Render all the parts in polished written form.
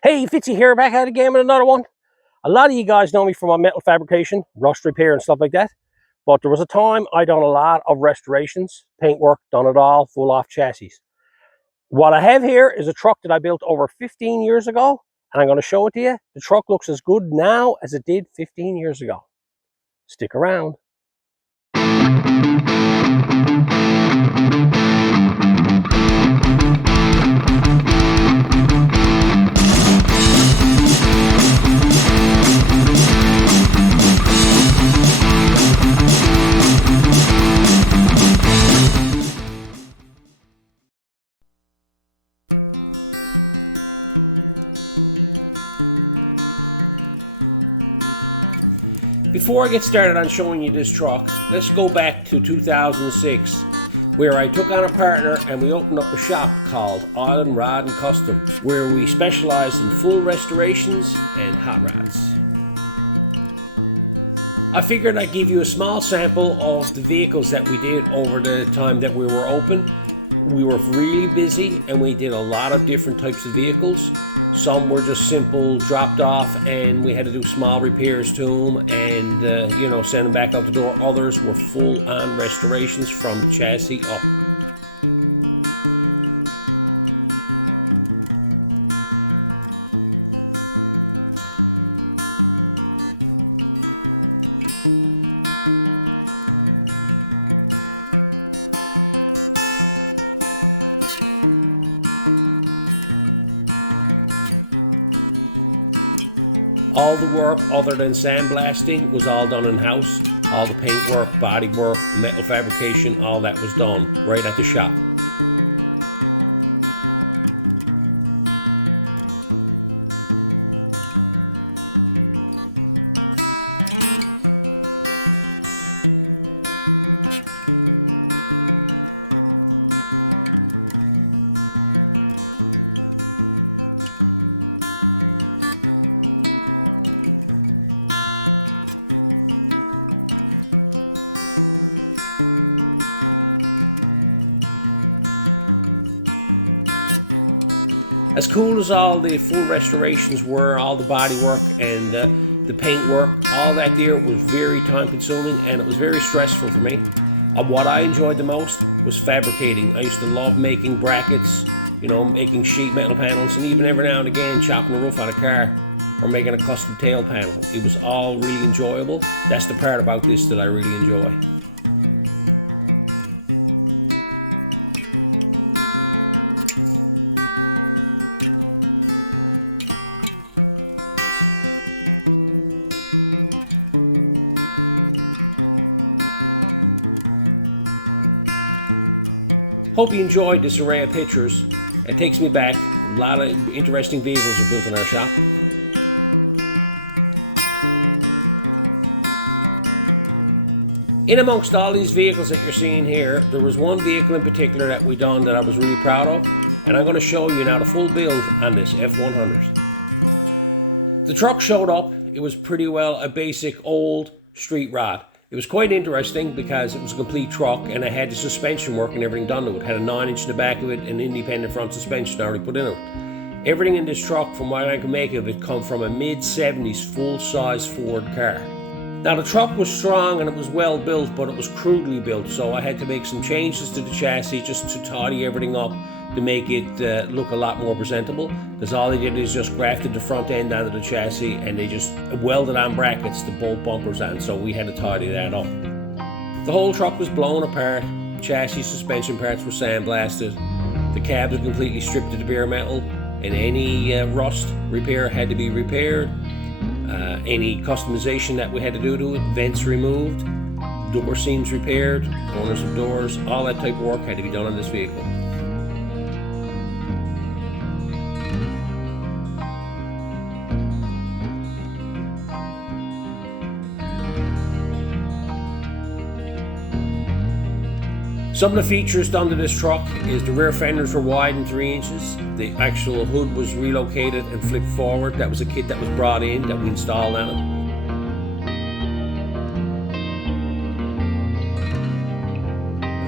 Hey, Fitzee here, back at it again with another one. A lot of you guys know me from my metal fabrication, rust repair and stuff like that. But there was a time I done a lot of restorations, paint work, done it all, full off chassis. What I have here is a truck that I built over 15 years ago, and I'm going to show it to you. The truck looks as good now as it did 15 years ago. Stick around. Before I get started on showing you this truck, let's go back to 2006, where I took on a partner and we opened up a shop called F100 Custom, where we specialized in full restorations and hot rods. I figured I'd give you a small sample of the vehicles that we did over the time that we were open. We were really busy and we did a lot of different types of vehicles. Some were just simple, dropped off, and we had to do small repairs to them and, send them back out the door. Others were full-on restorations from the chassis up. All the work other than sandblasting was all done in-house. All the paint work, body work, metal fabrication, all that was done right at the shop. As cool as all the full restorations were, all the body work and the paint work, all that there was very time consuming and it was very stressful for me. What I enjoyed the most was fabricating. I used to love making brackets, making sheet metal panels, and even every now and again chopping the roof on a car or making a custom tail panel. It was all really enjoyable. That's the part about this that I really enjoy. Hope you enjoyed this array of pictures. It takes me back. A lot of interesting vehicles are built in our shop. In amongst all these vehicles that you're seeing here, there was one vehicle in particular that we done that I was really proud of, and I'm going to show you now the full build on this F100. The truck showed up. It was pretty well a basic old street rod. It was quite interesting because it was a complete truck and it had the suspension work and everything done to it. It had a 9-inch in the back of it and independent front suspension already put in it. Everything in this truck, from what I can make of it, come from a mid-70s full-size Ford car. Now the truck was strong and it was well built, but it was crudely built, so I had to make some changes to the chassis just to tidy everything up to make it look a lot more presentable, because all they did is just grafted the front end onto the chassis and they just welded on brackets to bolt bumpers on, so we had to tidy that up. The whole truck was blown apart, chassis suspension parts were sandblasted, the cabs were completely stripped of the bare metal, and any rust repair had to be repaired. Any customization that we had to do to it, vents removed, door seams repaired, corners of doors, all that type of work had to be done on this vehicle. Some of the features done to this truck is the rear fenders were widened 3 inches. The actual hood was relocated and flipped forward. That was a kit that was brought in that we installed on it.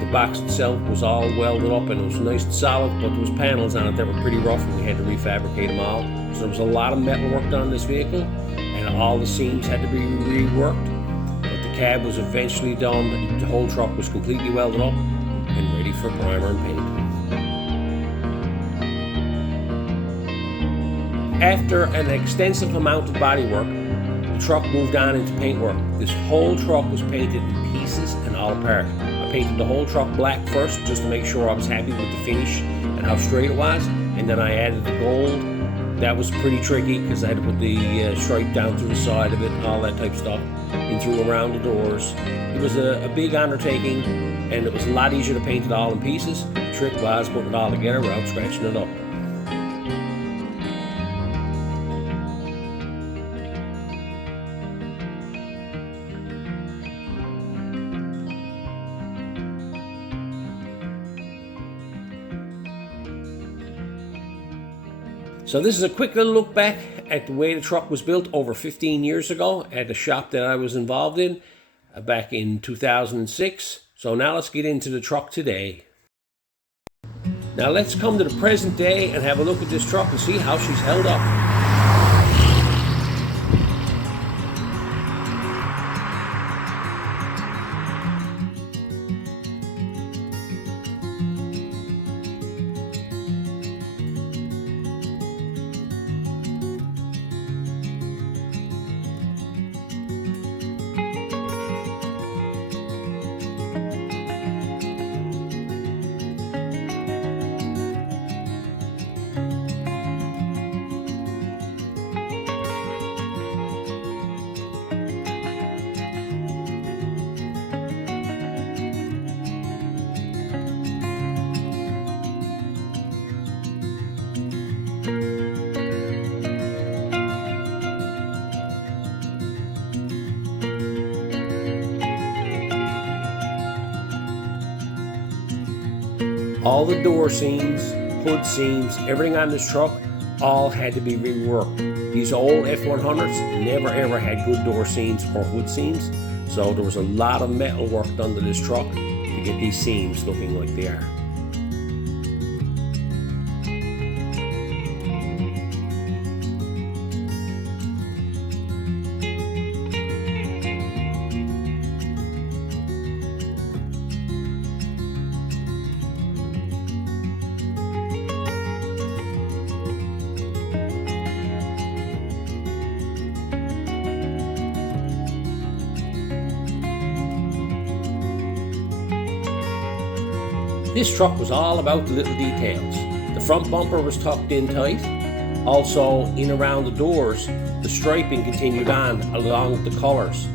The box itself was all welded up and it was nice and solid, but there was panels on it that were pretty rough and we had to refabricate them all. So there was a lot of metal work done on this vehicle and all the seams had to be reworked. But the cab was eventually done. The whole truck was completely welded up and ready for primer and paint. After an extensive amount of body work, the truck moved on into paint work. This whole truck was painted in pieces and all apart. I painted the whole truck black first just to make sure I was happy with the finish and how straight it was, and then I added the gold. That was pretty tricky because I had to put the stripe down through the side of it and all that type of stuff, and through around the doors. It was a big undertaking, and it was a lot easier to paint it all in pieces. The trick was putting it all together without scratching it up. So this is a quick little look back at the way the truck was built over 15 years ago at the shop that I was involved in back in 2006. So now let's get into the truck today. Now let's come to the present day and have a look at this truck and see how she's held up. All the door seams, hood seams, everything on this truck, all had to be reworked. These old F100s never ever had good door seams or hood seams, so there was a lot of metal work done to this truck to get these seams looking like they are. This truck was all about the little details. The front bumper was tucked in tight. Also, in around the doors, the striping continued on along with the colors.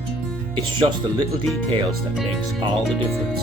It's just the little details that makes all the difference.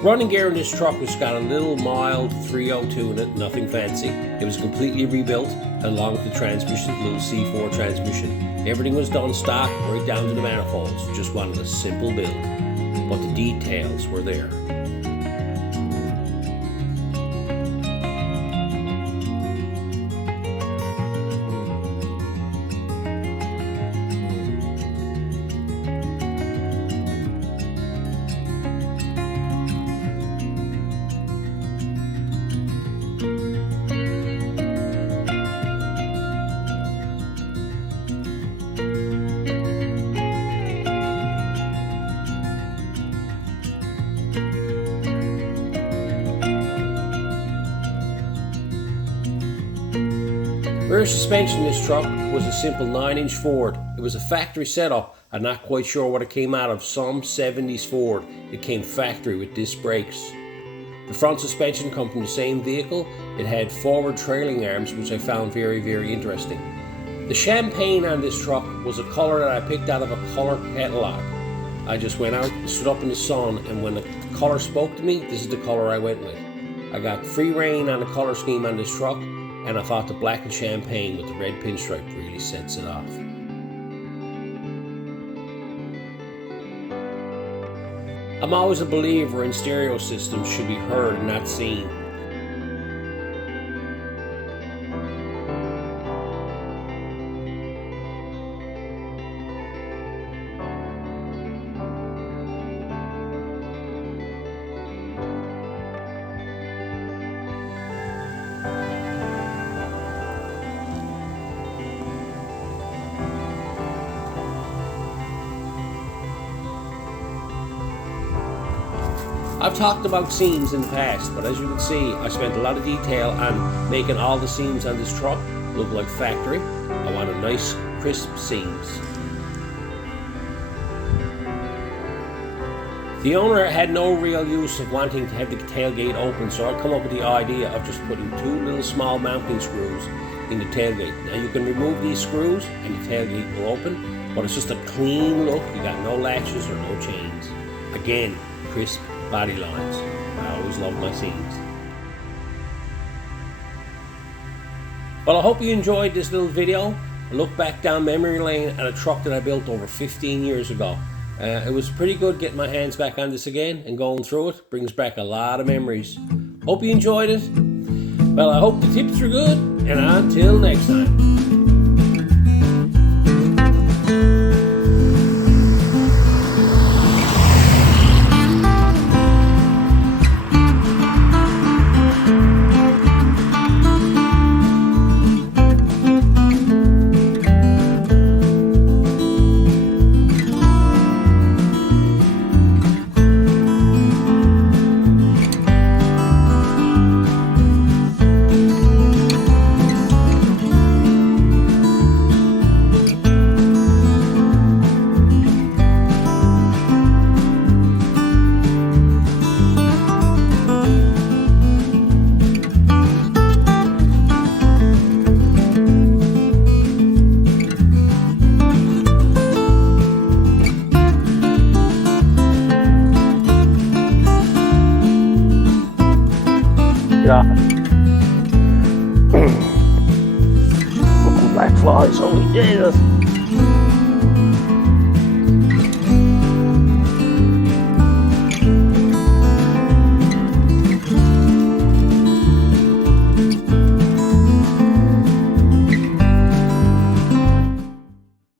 Running gear in this truck has got a little mild 302 in it, nothing fancy. It was completely rebuilt along with the transmission, the little C4 transmission. Everything was done stock right down to the manifolds. Just wanted a simple build, but the details were there. rear suspension in this truck was a simple 9-inch Ford. It was a factory setup. I'm not quite sure what it came out of, some 70s Ford. It came factory with disc brakes. The front suspension come from the same vehicle. It had forward trailing arms, which I found very, very interesting. The champagne on this truck was a color that I picked out of a color catalog. I just went out, stood up in the sun, and when the color spoke to me, this is the color I went with. I got free rein on the color scheme on this truck, and I thought the black and champagne with the red pinstripe really sets it off. I'm always a believer in stereo systems should be heard and not seen. I've talked about seams in the past, but as you can see, I spent a lot of detail on making all the seams on this truck look like factory. I want a nice, crisp seams. The owner had no real use of wanting to have the tailgate open, so I come up with the idea of just putting 2 little small mounting screws in the tailgate. Now you can remove these screws and the tailgate will open, but it's just a clean look. You got no latches or no chains. Again, crisp body lines. I always love my seams. Well, I hope you enjoyed this little video. A look back down memory lane at a truck that I built over 15 years ago. It was pretty good getting my hands back on this again and going through it. Brings back a lot of memories. Hope you enjoyed it. Well, I hope the tips are good, and until next time. Fucking black flies, holy Jesus.